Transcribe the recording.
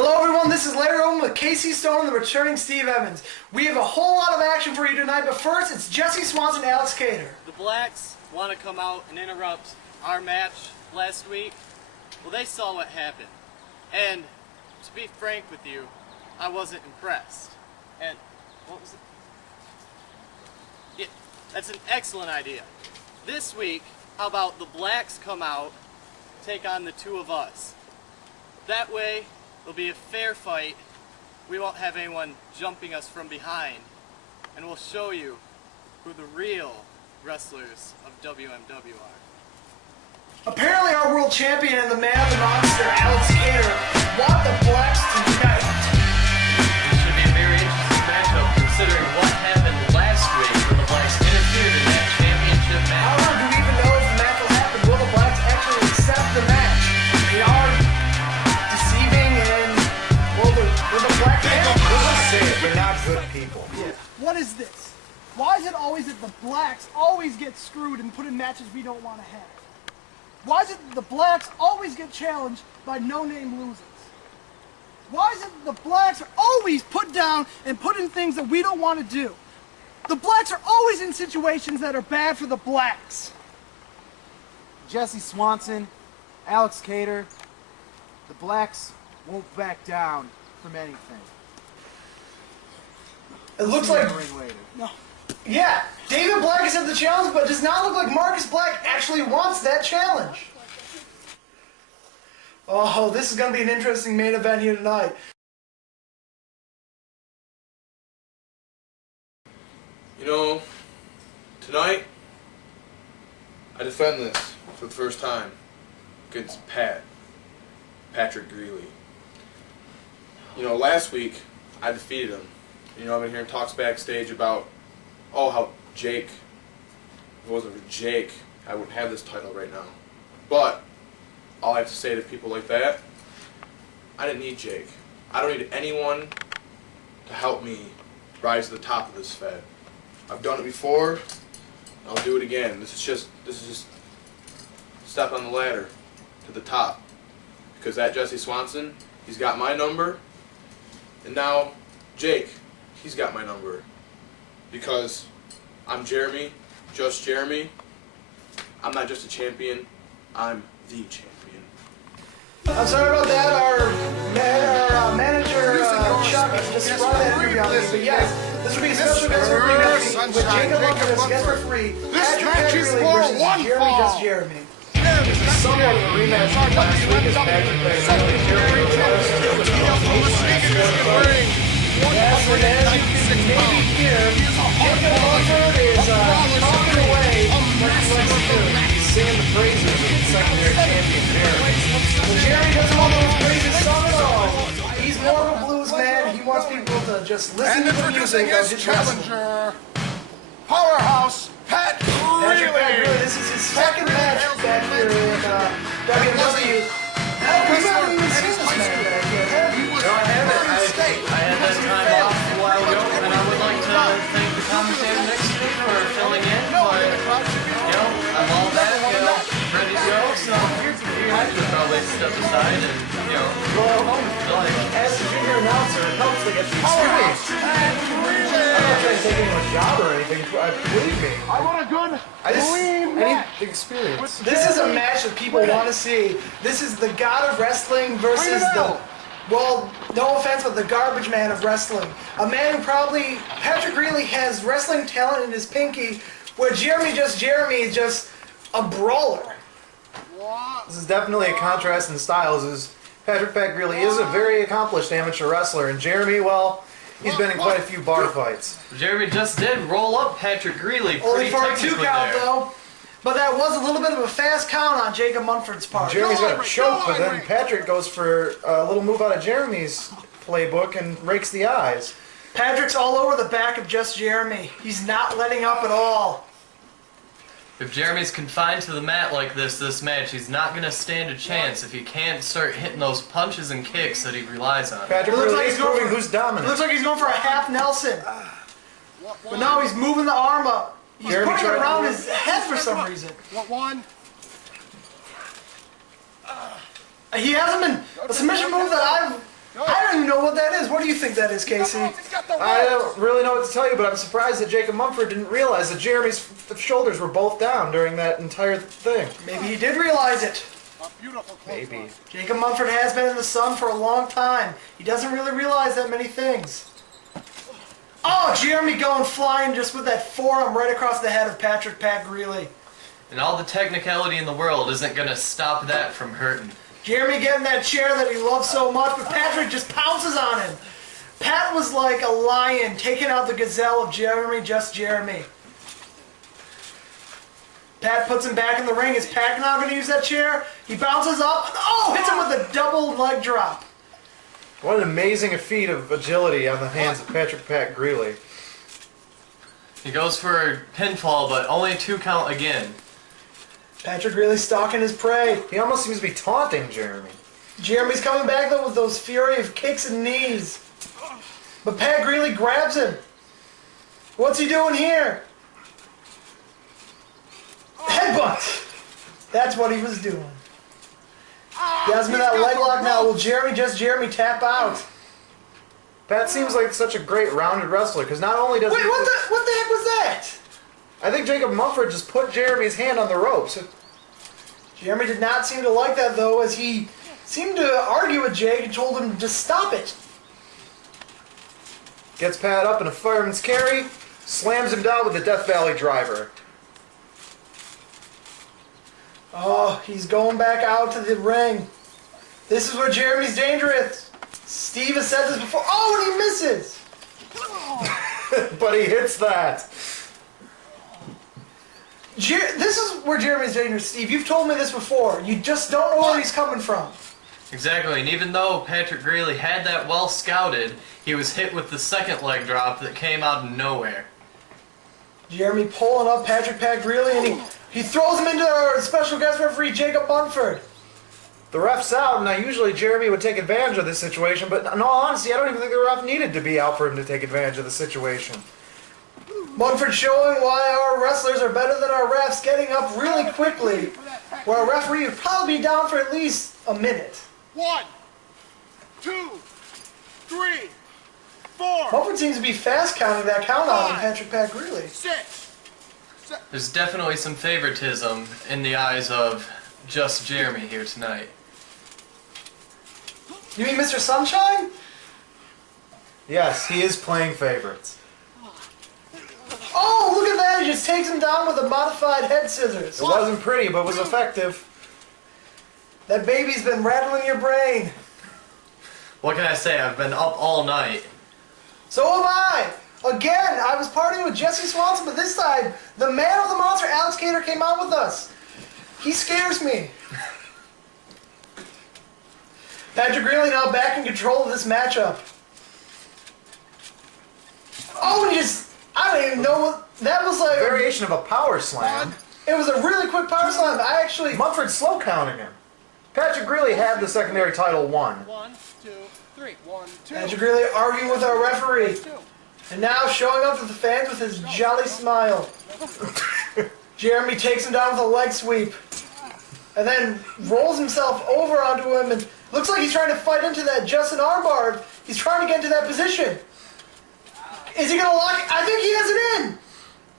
Hello everyone, this is Larry Owen with Casey Stone and the returning Steve Evans. We have a whole lot of action for you tonight, but first it's Jesse Swanson and Alex Cater. The Blacks want to come out and interrupt our match last week. Well, they saw what happened. And to be frank with you, I wasn't impressed. And what was it? Yeah, that's an excellent idea. This week, how about the Blacks come out, take on the two of us? That way, it'll be a fair fight. We won't have anyone jumping us from behind. And we'll show you who the real wrestlers of WMW are. Apparently our world champion and the man of the monster, Alex Cater, want the Blacks to unite. This should be a very interesting matchup considering what happened last week when the Blacks interfered in that championship match. However, do we even know if the match will happen? Will the Blacks actually accept the match? They are deceiving and will the Blacks say it, they're not good people. Yeah. What is this? Why is it always that the Blacks always get screwed and put in matches we don't want to have? Why is it that the Blacks always get challenged by no-name losers? Why is it that the Blacks are always put down and put in things that we don't want to do? The Blacks are always in situations that are bad for the Blacks. Jesse Swanson, Alex Cater, the Blacks won't back down from anything. It looks like... No. Yeah, David Black accepted the challenge, but does not look like Marcus Black actually wants that challenge. Oh, this is going to be an interesting main event here tonight. You know, tonight, I defend this for the first time against Patrick Griddy. You know, last week, I defeated him. You know, I've been hearing talks backstage about, oh, how Jake, if it wasn't for Jake, I wouldn't have this title right now. But, all I have to say to people like that, I didn't need Jake. I don't need anyone to help me rise to the top of this Fed. I've done it before, and I'll do it again. This is just step on the ladder to the top. Because that Jesse Swanson, he's got my number, and now Jake, he's got my number. Because I'm Jeremy, just Jeremy. I'm not just a champion, I'm the champion. I'm sorry about that. Our manager, Chuck, just brought that interview on me. But yes, this will be a special guest referee with Jacob Lumber as guest referee. This match is Patrick for versus one Jeremy, fall. just Jeremy. Somewhat of a rematch from last week as Patrick Yes, and as you can maybe hear, Jacob Lumber is talking away much like he do. He's singing the praises of the secondary champion Jeremy. Well, Jerry doesn't want those praises sung at all. He's more of a blues man. He wants people to just listen to the music. Introducing his challenger, Powerhouse Pat Patrick Griddy. This is his second match back here in WMW. We've never even seen this man back here, have you? No, I haven't. I had that time off a while ago, and I would like to thank the commentator next to me for filling in, but, you know, I'm all back, you know, ready to go, so I should probably step aside and, you know, go home. Like, As a junior announcer, it helps to get these Powerhouse stories. Pat I'm not Griddy. trying to take anyone a job or anything, believe me. I want a good, clean I match. need experience. This is a match that people want to see. This is the god of wrestling versus the, well, no offense, but the garbage man of wrestling. A man who probably, Patrick Griddy has wrestling talent in his pinky, where Jeremy just Jeremy is just a brawler. This is definitely a contrast in styles, as Patrick Griddy is a very accomplished amateur wrestler, and Jeremy, well, he's been in quite a few bar fights. Jeremy just did roll up Patrick Griddy Only pretty for a 2 technically count there. though. But that was a little bit of a fast count on Jacob Munford's part. Jeremy's got a choke, but then Patrick goes for a little move out of Jeremy's playbook and rakes the eyes. Patrick's all over the back of just Jeremy. He's not letting up at all. If Jeremy's confined to the mat like this match, he's not going to stand a chance if he can't start hitting those punches and kicks that he relies on. Patrick It looks really like is he's going proving for- who's It dominant. looks like he's going for a half Nelson. But now he's moving the arm up. He's Jeremy putting it tried to around move- his head for some reason. What one? He hasn't been a submission move that I you think that is, Casey? He's got the I ropes. don't really know what to tell you, but I'm surprised that Jacob Mumford didn't realize that Jeremy's shoulders were both down during that entire thing. Maybe he did realize it. A beautiful Maybe. clothesline. Jacob Mumford has been in the sun for a long time. He doesn't really realize that many things. Oh, Jeremy going flying just with that forearm right across the head of Patrick Pat Greeley. And all the technicality in the world isn't gonna stop that from hurting. Jeremy getting that chair that he loves so much, but Patrick just pounces on him. Pat was like a lion taking out the gazelle of Jeremy, just Jeremy. Pat puts him back in the ring. Is Pat now going to use that chair? He bounces up. Oh, hits him with a double leg drop. What an amazing feat of agility on the hands of Patrick Pat Greeley. He goes for a pinfall, but only a 2 count again. Patrick really stalking his prey. He almost seems to be taunting Jeremy. Jeremy's coming back though with those fury of kicks and knees. But Pat Greeley grabs him. What's he doing here? Headbutt. That's what he was doing. He has him in that leg lock now. Will Jeremy tap out? Pat seems like such a great rounded wrestler because not only does Wait, he... what the heck was that? I think Jacob Mumford just put Jeremy's hand on the ropes. Jeremy did not seem to like that though, as he seemed to argue with Jake and told him to stop it. Gets Pat up in a fireman's carry, slams him down with the Death Valley driver. Oh, he's going back out to the ring. This is where Jeremy's dangerous. Steve has said this before. Oh, and he misses. But he hits that. This is where Jeremy's dangerous, Steve. You've told me this before. You just don't know where he's coming from. Exactly, and even though Patrick Greeley had that well scouted, he was hit with the second leg drop that came out of nowhere. Jeremy pulling up Patrick Pat Greeley, and he throws him into our special guest referee, Jacob Mumford. The ref's out. Now, usually Jeremy would take advantage of this situation, but in all honesty, I don't even think the ref needed to be out for him to take advantage of the situation. Mumford showing why our wrestlers are better than our refs, getting up really quickly, where a referee would probably be down for at least a minute. 1, 2, 3, 4, Mumford seems to be fast counting that count out on Patrick Pat Greeley. 6. There's definitely some favoritism in the eyes of just Jeremy here tonight. You mean Mr. Sunshine? Yes, he is playing favorites. Oh, look at that. He just takes him down with a modified head scissors. It wasn't pretty, but was effective. That baby's been rattling your brain. What can I say? I've been up all night. So am I. Again, I was partying with Jesse Swanson, but this time, the man of the monster, Alex Cater, came out with us. He scares me. Patrick Greeley now back in control of this matchup. Oh, and he just... I don't even know what... That was like... Variation of a power slam. It was a really quick power slam. I actually... Mumford slow counting him. Patrick Greeley had the secondary title won. 1, 2, 3. 1, 2. Patrick Greeley arguing with our referee. 2. And now showing up to the fans with his jolly smile. Jeremy takes him down with a leg sweep. And then rolls himself over onto him and looks like he's trying to fight into that Justin armbar. He's trying to get into that position. Is he going to lock it? I think he has it in.